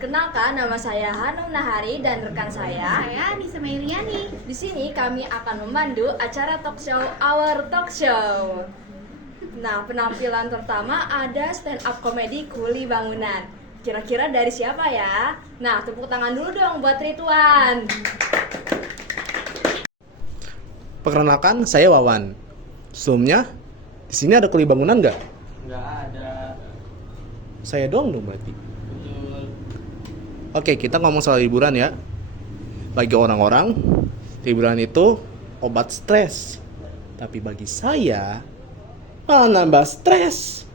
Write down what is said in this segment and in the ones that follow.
Perkenalkan, nama saya Hanum Nahari dan rekan saya Anissa Mailiani. Di sini kami akan memandu acara talk show Our Talk Show. Nah, penampilan pertama ada stand up komedi Kuli Bangunan. Kira-kira dari siapa ya? Nah, tepuk tangan dulu dong buat Ridwan. Perkenalkan, saya Wawan. Sebelumnya, di sini ada Kuli Bangunan nggak? Nggak ada. Saya doang dong berarti. Betul. Oke, kita ngomong soal liburan ya. Bagi orang-orang, liburan itu obat stres. Tapi bagi saya, malah nambah stres.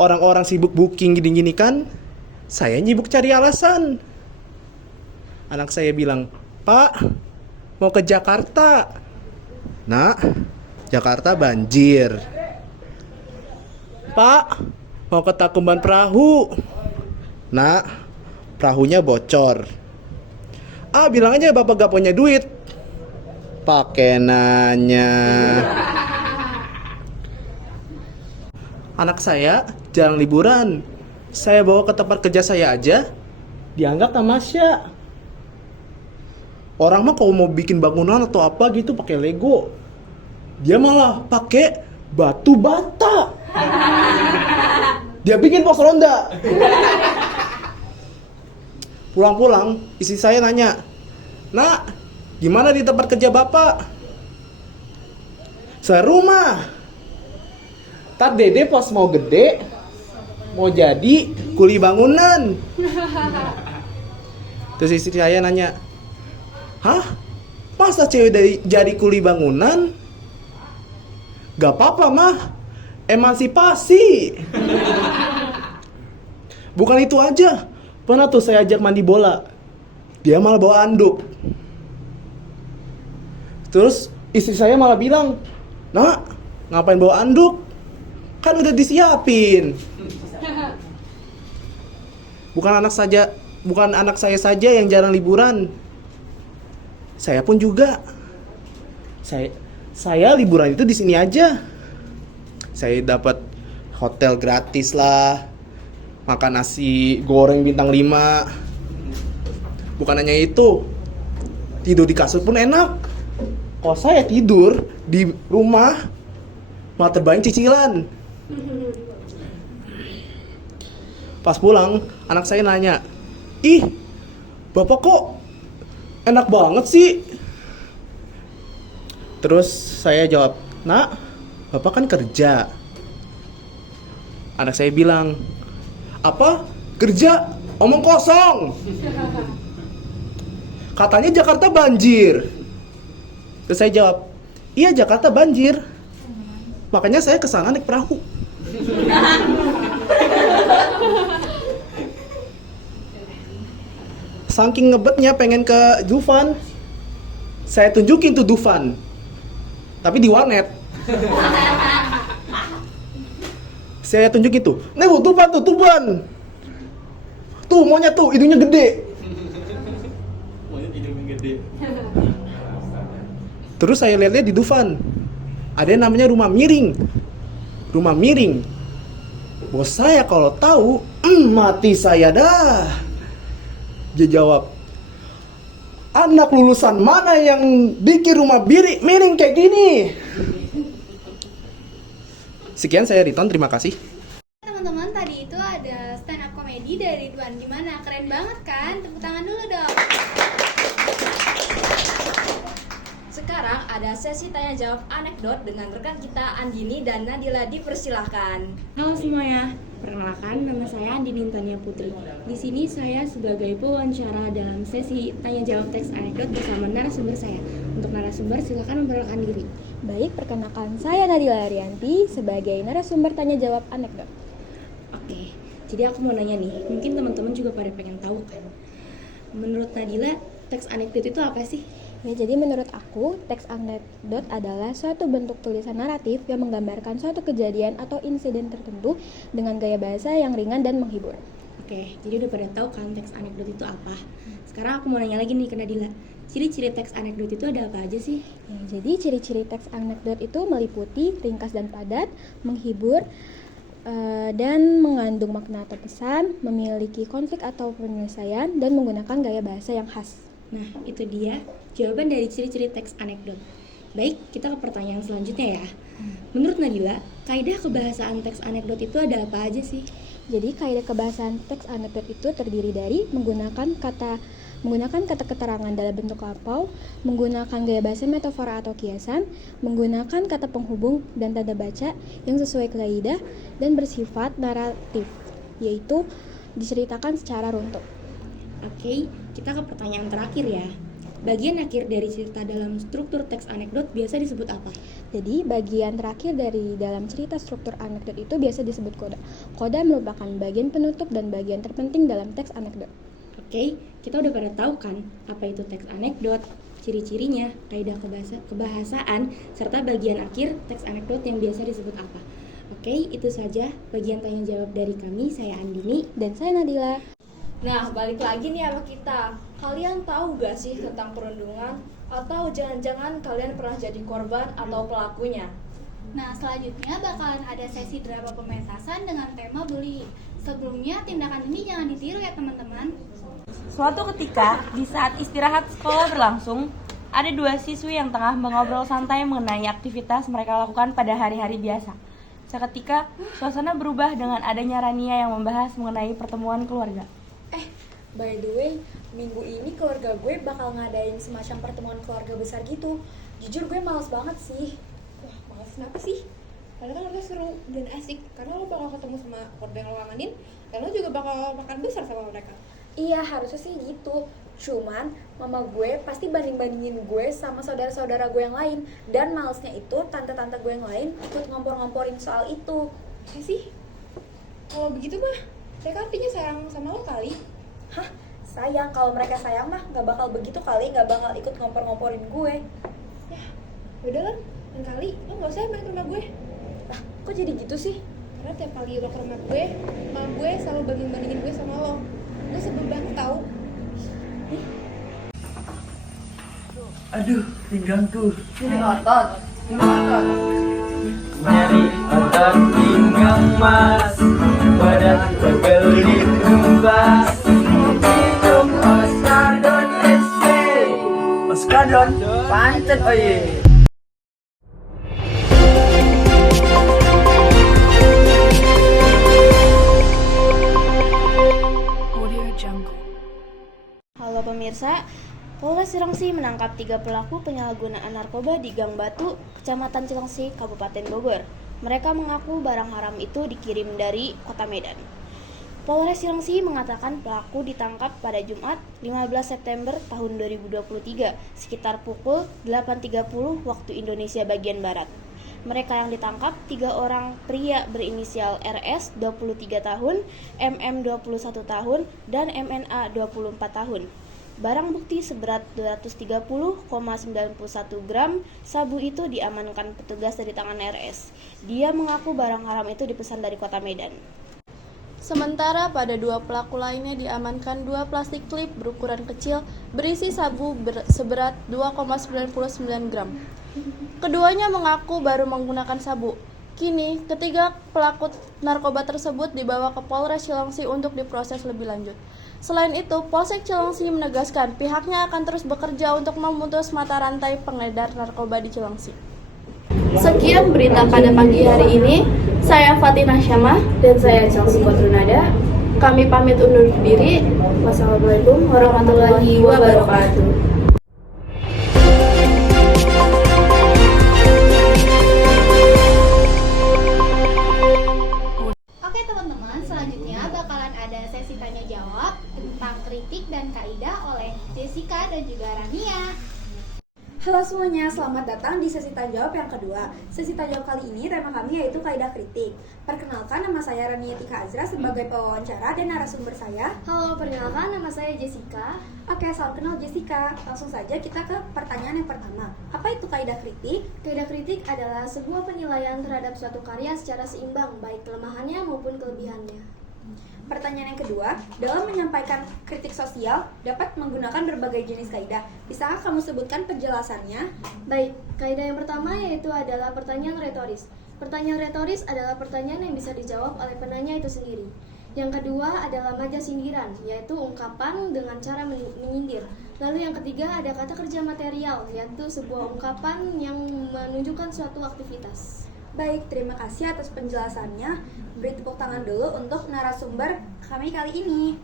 Orang-orang sibuk booking gini-gini kan, saya nyibuk cari alasan. Anak saya bilang, "Pak, mau ke Jakarta." Nah, Jakarta banjir. "Pak, mau ke Tacumban Perahu." Nah, perahunya bocor. Bilang aja bapak gak punya duit. Pakai nanya. Anak saya jarang liburan. Saya bawa ke tempat kerja saya aja, dianggap tamasya. Orang mah kalau mau bikin bangunan atau apa gitu pakai Lego, dia malah pakai batu bata. Dia bikin pos ronda. Pulang-pulang, istri saya nanya, "Nak, gimana di tempat kerja bapak?" "Seru mah. Tar dede pas mau gede, mau jadi kuli bangunan." Terus istri saya nanya, "Hah? Masa cewek jadi kuli bangunan?" "Gak apa-apa mah, emansipasi." Bukan itu aja, pernah tuh saya ajak mandi bola, dia malah bawa anduk. Terus istri saya malah bilang, "Nak, ngapain bawa anduk? Kan udah disiapin." Bukan anak saya saja yang jarang liburan. Saya pun juga. Saya liburan itu di sini aja. Saya dapat hotel gratis lah, makan nasi goreng bintang 5. Bukan hanya itu, tidur di kasur pun enak. Kalau saya tidur di rumah, malah terbayang cicilan. Pas pulang, anak saya nanya, "Ih, bapak kok enak banget sih?" Terus saya jawab, "Nak, bapak kan kerja." Anak saya bilang, "Apa? Kerja? Omong kosong. Katanya Jakarta banjir." Terus saya jawab, "Iya, Jakarta banjir. Makanya saya kesana naik perahu." Saking ngebetnya pengen ke Dufan, saya tunjukin tuh Dufan, tapi di warnet. Saya tunjukin tuh, "Nih bu, Dufan tuh, Tuban. Tuh maunya tuh, hidungnya gede." Maunya hidungnya gede. Terus saya lihat-lihat di Dufan, ada yang namanya rumah miring. Rumah miring. Bos saya kalau tahu, mati saya dah. Dia jawab, "Anak lulusan mana yang bikin rumah miring kayak gini?" Sekian, saya Riton, terima kasih. Teman-teman, tadi itu ada stand up komedi dari Ridwan. Gimana? Keren banget kan? Tepuk tangan dulu dong. Sekarang ada sesi tanya jawab anekdot dengan rekan kita Andini dan Nadila, dipersilahkan. Halo semuanya, perkenalkan nama saya Andini Tania Putri. Di sini saya sebagai pewawancara dalam sesi tanya jawab teks anekdot bersama narasumber saya. Untuk narasumber silakan memperkenalkan diri. Baik, perkenalkan saya Nadila Arianti sebagai narasumber tanya jawab anekdot. Oke, jadi aku mau nanya nih, mungkin teman-teman juga pada pengen tahu kan. Menurut Nadila, teks anekdot itu apa sih? Ya, jadi menurut aku, teks anekdot adalah suatu bentuk tulisan naratif yang menggambarkan suatu kejadian atau insiden tertentu dengan gaya bahasa yang ringan dan menghibur. Oke, jadi udah pada tahu kan teks anekdot itu apa. Sekarang aku mau nanya lagi nih ke Nadila. Ciri-ciri teks anekdot itu ada apa aja sih? Ya, jadi ciri-ciri teks anekdot itu meliputi ringkas dan padat, menghibur, dan mengandung makna atau pesan, memiliki konflik atau penyelesaian, dan menggunakan gaya bahasa yang khas. Nah, itu dia jawaban dari ciri-ciri teks anekdot. Baik, kita ke pertanyaan selanjutnya ya. Menurut Nadila, kaidah kebahasaan teks anekdot itu ada apa aja sih? Jadi kaidah kebahasaan teks anekdot itu terdiri dari menggunakan kata keterangan dalam bentuk lampau, menggunakan gaya bahasa metafora atau kiasan, menggunakan kata penghubung dan tanda baca yang sesuai kaidah, dan bersifat naratif, yaitu diceritakan secara runtut. Oke, kita ke pertanyaan terakhir ya. Bagian akhir dari cerita dalam struktur teks anekdot biasa disebut apa? Jadi bagian terakhir dari dalam cerita struktur anekdot itu biasa disebut koda. Koda merupakan bagian penutup dan bagian terpenting dalam teks anekdot. Oke, kita udah pada tahu kan apa itu teks anekdot, ciri-cirinya, kaidah kebahasaan, serta bagian akhir teks anekdot yang biasa disebut apa. Oke, itu saja bagian tanya jawab dari kami. Saya Andini. Dan saya Nadila. Nah, balik lagi nih sama kita. Kalian tahu gak sih tentang perundungan? Atau jangan-jangan kalian pernah jadi korban atau pelakunya? Nah, selanjutnya bakalan ada sesi drama pementasan dengan tema bullying. Sebelumnya, tindakan ini jangan ditiru ya teman-teman. Suatu ketika, di saat istirahat sekolah berlangsung, ada dua siswi yang tengah mengobrol santai mengenai aktivitas mereka lakukan pada hari-hari biasa. Seketika, suasana berubah dengan adanya Rania yang membahas mengenai pertemuan keluarga. By the way, minggu ini keluarga gue bakal ngadain semacam pertemuan keluarga besar gitu. Jujur gue males banget sih. Wah, males kenapa sih? Padahal kan harusnya seru dan asik, karena lo bakal ketemu sama keluarga yang lo kangenin, dan lo juga bakal makan besar sama mereka. Iya, harusnya sih gitu. Cuman mama gue pasti banding-bandingin gue sama saudara-saudara gue yang lain. Dan malesnya itu tante-tante gue yang lain ikut ngompor-ngomporin soal itu. Saya sih, kalau begitu mah, mereka artinya sayang sama lo kali. Hah? Sayang? Kalau mereka sayang mah gak bakal begitu kali, gak bakal ikut ngompor-ngomporin gue. Ya, yaudah kan, lain kali lo gak usah main ke rumah gue. Lah, kok jadi gitu sih? Karena tiap kali lo ke rumah gue, mama gue selalu banding-bandingin gue sama lo. Gue sebel banget tau. Aduh, pinggangku. Nyari otot pinggang mas, badan pegel ditumbas. Hidup Oskadon SC. Oskadon, pancet oye. Halo pemirsa, Polres Cilengsi menangkap 3 pelaku penyalahgunaan narkoba di Gang Batu, Kecamatan Cilengsi, Kabupaten Bogor. Mereka mengaku barang haram itu dikirim dari Kota Medan. Polres Cilengsi mengatakan pelaku ditangkap pada Jumat 15 September tahun 2023 sekitar pukul 8.30 waktu Indonesia bagian Barat. Mereka yang ditangkap 3 orang pria berinisial RS 23 tahun, MM 21 tahun, dan MNA 24 tahun. Barang bukti seberat 230,91 gram sabu itu diamankan petugas dari tangan RS. Dia mengaku barang haram itu dipesan dari Kota Medan. Sementara pada 2 pelaku lainnya diamankan 2 plastik klip berukuran kecil berisi sabu seberat 2,99 gram. Keduanya mengaku baru menggunakan sabu. Kini, ketiga pelaku narkoba tersebut dibawa ke Polres Cilengsi untuk diproses lebih lanjut. Selain itu, Polsek Cilengsi menegaskan pihaknya akan terus bekerja untuk memutus mata rantai pengedar narkoba di Cilengsi. Sekian berita pada pagi hari ini. Saya Fatina Syamah dan saya Chelsea Kotrunada. Kami pamit undur diri. Wassalamualaikum warahmatullahi wabarakatuh. Oke teman-teman, selanjutnya bakalan ada sesi tanya jawab tentang kritik dan kaidah oleh Jessica dan juga Rania. Halo semuanya, selamat datang di sesi tanya jawab yang kedua. Sesi tanya jawab kali ini tema kami yaitu kaidah kritik. Perkenalkan, nama saya Rania Tika Azra sebagai pewawancara dan narasumber saya. Halo, perkenalkan nama saya Jessica. Oke, salam kenal Jessica. Langsung saja kita ke pertanyaan yang pertama. Apa itu kaidah kritik? Kaidah kritik adalah sebuah penilaian terhadap suatu karya secara seimbang, baik kelemahannya maupun kelebihannya. Pertanyaan yang kedua, dalam menyampaikan kritik sosial dapat menggunakan berbagai jenis kaidah. Bisakah kamu sebutkan penjelasannya? Baik, kaidah yang pertama yaitu adalah pertanyaan retoris. Pertanyaan retoris adalah pertanyaan yang bisa dijawab oleh penanya itu sendiri. Yang kedua adalah maja sindiran, yaitu ungkapan dengan cara menyindir. Lalu yang ketiga ada kata kerja material, yaitu sebuah ungkapan yang menunjukkan suatu aktivitas. Baik, terima kasih atas penjelasannya. Beri tepuk tangan dulu untuk narasumber kami kali ini.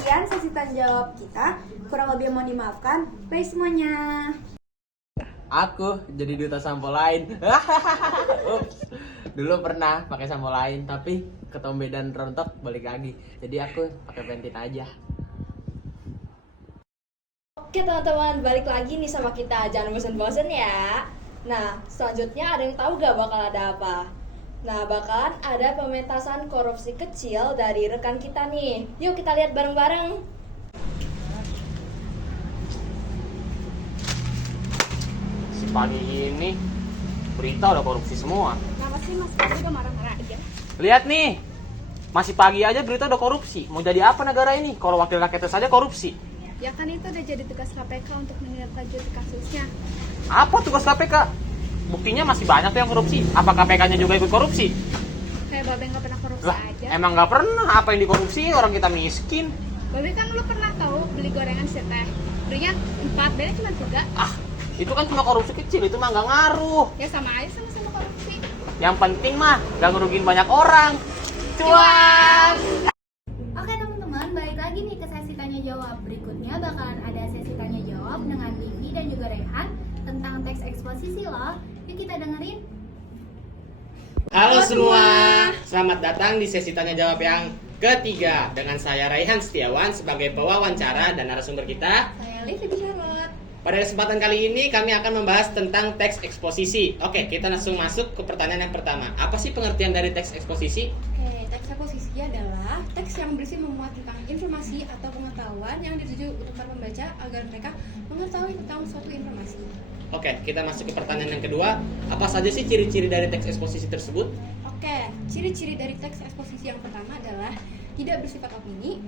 Sekian sesi tanya jawab kita. Kurang lebih mohon dimaafkan. Baik semuanya. Aku jadi duta sampo lain. Ups. Dulu pernah pakai sampo lain, tapi ketombe dan rontok balik lagi. Jadi aku pakai pentit aja. Oke teman-teman, balik lagi nih sama kita. Jangan bosan-bosan ya. Nah, selanjutnya ada yang tahu gak bakal ada apa? Nah, bakalan ada pementasan korupsi kecil dari rekan kita nih. Yuk kita lihat bareng-bareng. Pagi ini berita udah korupsi semua. Kenapa sih Mas Pagi udah marah-marah aja? Lihat nih, masih pagi aja berita udah korupsi. Mau jadi apa negara ini kalau wakil rakyatnya saja korupsi? Ya kan itu udah jadi tugas KPK untuk menindaklanjuti kasusnya. Apa tugas KPK? Buktinya masih banyak tuh yang korupsi. Apa KPK-nya juga ikut korupsi? Kayak Babe nggak pernah korupsi Lah, aja. emang nggak pernah. Apa yang dikorupsi? Orang kita miskin. Babe kan lu pernah tahu beli gorengan seteh. Belinya 4, Bebe cuma 3. Itu kan cuma korupsi kecil, itu mah nggak ngaruh. Ya sama aja sama-sama korupsi. Yang penting mah nggak ngerugiin banyak orang. Cuan! Oke teman-teman, balik lagi nih ke sesi tanya jawab. Berikutnya bakalan ada sesi tanya jawab dengan Livi dan juga Rehan tentang teks eksposisi loh. Yuk kita dengerin. Halo semua, selamat datang di sesi tanya jawab yang ketiga dengan saya Raihan Setiawan sebagai pewawancara dan narasumber kita. Saya Livi Charlotte. Pada kesempatan kali ini kami akan membahas tentang teks eksposisi. Oke, kita langsung masuk ke pertanyaan yang pertama. Apa sih pengertian dari teks eksposisi? Oke, teks eksposisi adalah teks yang berisi memuat tentang informasi atau pengetahuan yang dituju untuk para pembaca agar mereka mengetahui tentang suatu informasi. Oke, kita masuk ke pertanyaan yang kedua. Apa saja sih ciri-ciri dari teks eksposisi tersebut? Oke, ciri-ciri dari teks eksposisi yang pertama adalah tidak bersifat opini,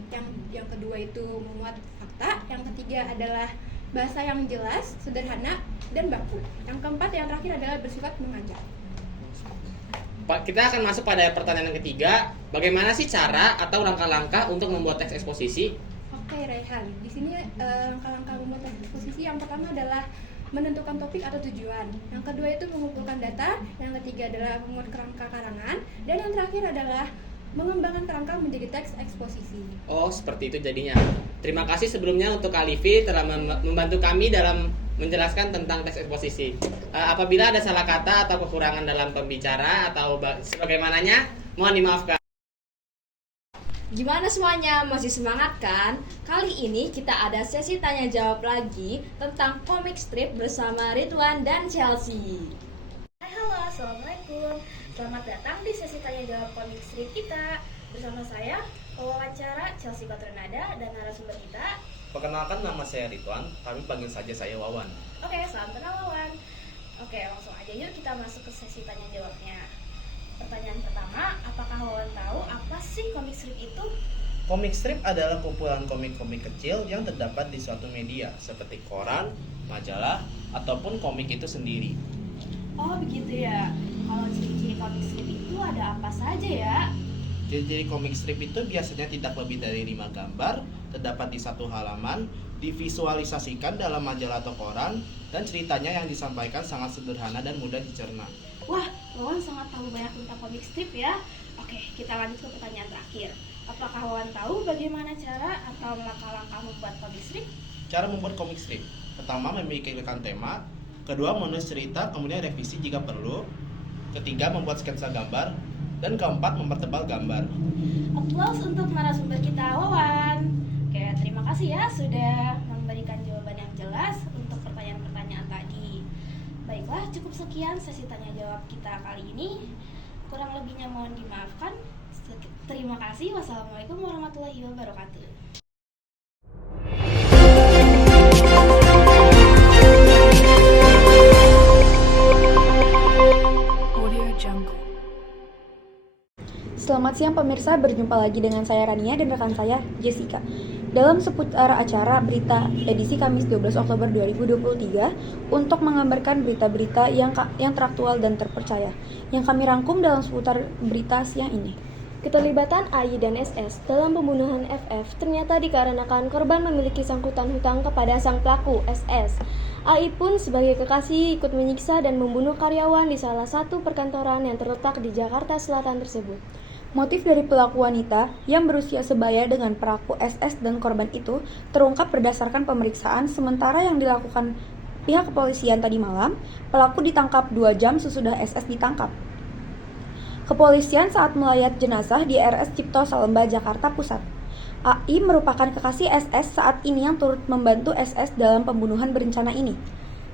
yang kedua itu memuat fakta, yang ketiga adalah bahasa yang jelas, sederhana, dan baku. Yang keempat, yang terakhir adalah bersifat mengajak. Pak, kita akan masuk pada pertanyaan yang ketiga. Bagaimana sih cara atau langkah-langkah untuk membuat teks eksposisi? Oke, Rehan. Di sini langkah-langkah membuat teks eksposisi yang pertama adalah menentukan topik atau tujuan. Yang kedua itu mengumpulkan data. Yang ketiga adalah membuat kerangka karangan. Dan yang terakhir adalah mengembangkan kerangka menjadi teks eksposisi. Oh, seperti itu jadinya. Terima kasih sebelumnya untuk Alifi telah membantu kami dalam menjelaskan tentang teks eksposisi. Apabila ada salah kata atau kekurangan dalam pembicara atau sebagaimananya, mohon dimaafkan. Gimana semuanya? Masih semangat kan? Kali ini kita ada sesi tanya jawab lagi tentang komik strip bersama Ridwan dan Chelsea. Hai halo, assalamualaikum. Selamat datang di sesi tanya jawab komik strip kita. Bersama saya, pewawancara Chelsea Kotrenada dan narasumber kita. Perkenalkan, nama saya Ridwan, kami panggil saja saya Wawan. Oke, salam kenal Wawan. Oke, langsung aja yuk kita masuk ke sesi tanya jawabnya. Pertanyaan pertama, apakah Wawan tahu apa sih komik strip itu? Komik strip adalah kumpulan komik-komik kecil yang terdapat di suatu media seperti koran, majalah, ataupun komik itu sendiri. Oh begitu ya. Kalau ciri-ciri komik strip itu ada apa saja ya? Ciri-ciri komik strip itu biasanya tidak lebih dari 5 gambar, terdapat di satu halaman, divisualisasikan dalam majalah atau koran, dan ceritanya yang disampaikan sangat sederhana dan mudah dicerna. Wah, Wawan sangat tahu banyak tentang komik strip ya. Oke, kita lanjut ke pertanyaan terakhir. Apakah Wawan tahu bagaimana cara atau langkah-langkah membuat komik strip? Cara membuat komik strip: pertama, memikirkan tema, kedua, menulis cerita, kemudian revisi jika perlu, ketiga, membuat sketsa gambar, dan keempat, mempertebal gambar. Aplaus untuk narasumber kita, Wawan. Oke, terima kasih ya sudah memberikan jawaban yang jelas untuk pertanyaan-pertanyaan tadi. Baiklah, cukup sekian sesi tanya jawab kita kali ini. Kurang lebihnya mohon dimaafkan. Terima kasih. Wassalamualaikum warahmatullahi wabarakatuh. Selamat siang pemirsa, berjumpa lagi dengan saya Rania dan rekan saya Jessica. dalam seputar acara berita edisi Kamis 12 Oktober 2023 untuk menggambarkan berita-berita yang teraktual dan terpercaya yang kami rangkum dalam seputar berita siang ini. Keterlibatan AI dan SS dalam pembunuhan FF ternyata dikarenakan korban memiliki sangkutan hutang kepada sang pelaku, SS. AI pun sebagai kekasih ikut menyiksa dan membunuh karyawan di salah satu perkantoran yang terletak di Jakarta Selatan tersebut. Motif dari pelaku wanita yang berusia sebaya dengan pelaku SS dan korban itu terungkap berdasarkan pemeriksaan sementara yang dilakukan pihak kepolisian tadi malam. Pelaku ditangkap 2 jam sesudah SS ditangkap. Kepolisian saat melayat jenazah di RS Cipto Salemba, Jakarta Pusat. AI merupakan kekasih SS saat ini yang turut membantu SS dalam pembunuhan berencana ini.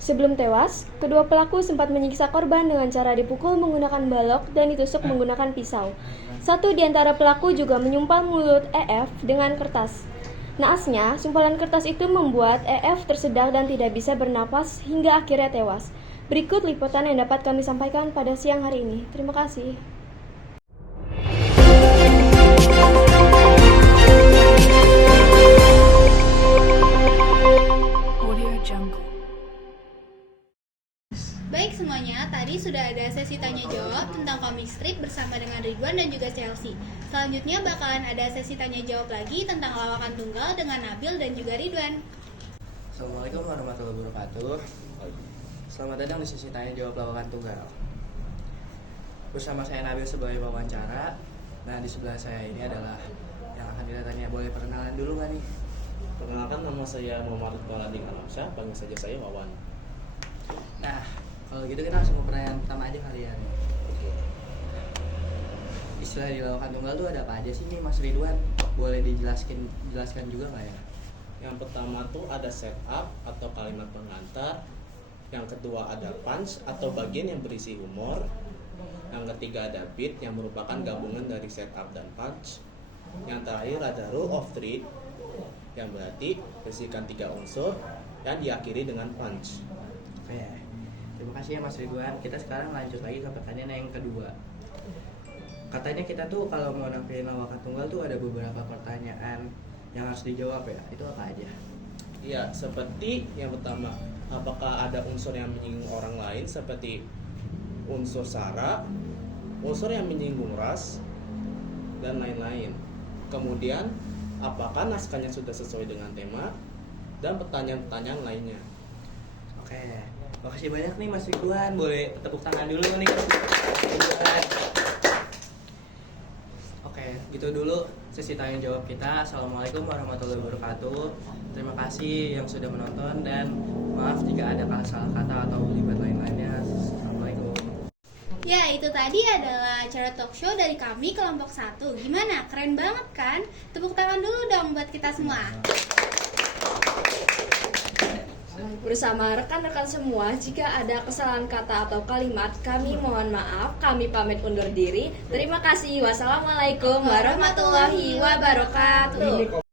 Sebelum tewas, kedua pelaku sempat menyiksa korban dengan cara dipukul menggunakan balok dan ditusuk menggunakan pisau. Satu di antara pelaku juga menyumpal mulut EF dengan kertas. Naasnya, sumpalan kertas itu membuat EF tersedak dan tidak bisa bernapas hingga akhirnya tewas. Berikut liputan yang dapat kami sampaikan pada siang hari ini. Terima kasih. Baik semuanya, tadi sudah ada sesi tanya jawab tentang comic strip bersama dengan Ridwan dan juga Chelsea. Selanjutnya bakalan ada sesi tanya jawab lagi tentang lawakan tunggal dengan Nabil dan juga Ridwan. Assalamualaikum warahmatullahi wabarakatuh. Selamat datang di sesi tanya jawab lawakan tunggal. Bersama saya Nabil sebagai wawancara. Nah, di sebelah saya ini adalah yang akan kita tanya. Boleh perkenalan dulu nggak nih? Perkenalkan, nama saya Muhammad Balading Alamsyah, panggil saja saya Wawan. Nah, kalau gitu kita langsung ke pertanyaan pertama aja kalian. Istilah di lawakan tunggal tuh ada apa aja sih nih Mas Ridwan? Boleh dijelaskan juga nggak ya? Yang pertama tuh ada setup atau kalimat pengantar. Yang kedua ada punch atau bagian yang berisi humor. Yang ketiga ada beat yang merupakan gabungan dari setup dan punch. Yang terakhir ada rule of three yang berarti berisikan 3 unsur dan diakhiri dengan punch. Oke, terima kasih ya Mas Ridwan. Kita sekarang lanjut lagi ke pertanyaan yang kedua. Katanya kita tuh kalau mau nampilin lawakan tunggal tuh ada beberapa pertanyaan yang harus dijawab ya. Itu apa aja? Iya, seperti yang pertama, apakah ada unsur yang menyinggung orang lain seperti unsur sara, unsur yang menyinggung ras, dan lain-lain. Kemudian, apakah naskahnya sudah sesuai dengan tema, dan pertanyaan-pertanyaan lainnya. Oke, makasih banyak nih Mas Ridwan. Boleh tepuk tangan dulu nih. Oke, gitu dulu sesi tanya jawab kita. Assalamualaikum warahmatullahi wabarakatuh. Terima kasih yang sudah menonton dan maaf jika ada salah kata atau libat lain-lainnya. Assalamualaikum. Ya, itu tadi adalah acara talk show dari kami kelompok 1. Gimana? Keren banget kan? Tepuk tangan dulu dong buat kita semua. Bersama rekan-rekan semua, jika ada kesalahan kata atau kalimat, kami mohon maaf, kami pamit undur diri. Terima kasih. Wassalamualaikum warahmatullahi wabarakatuh.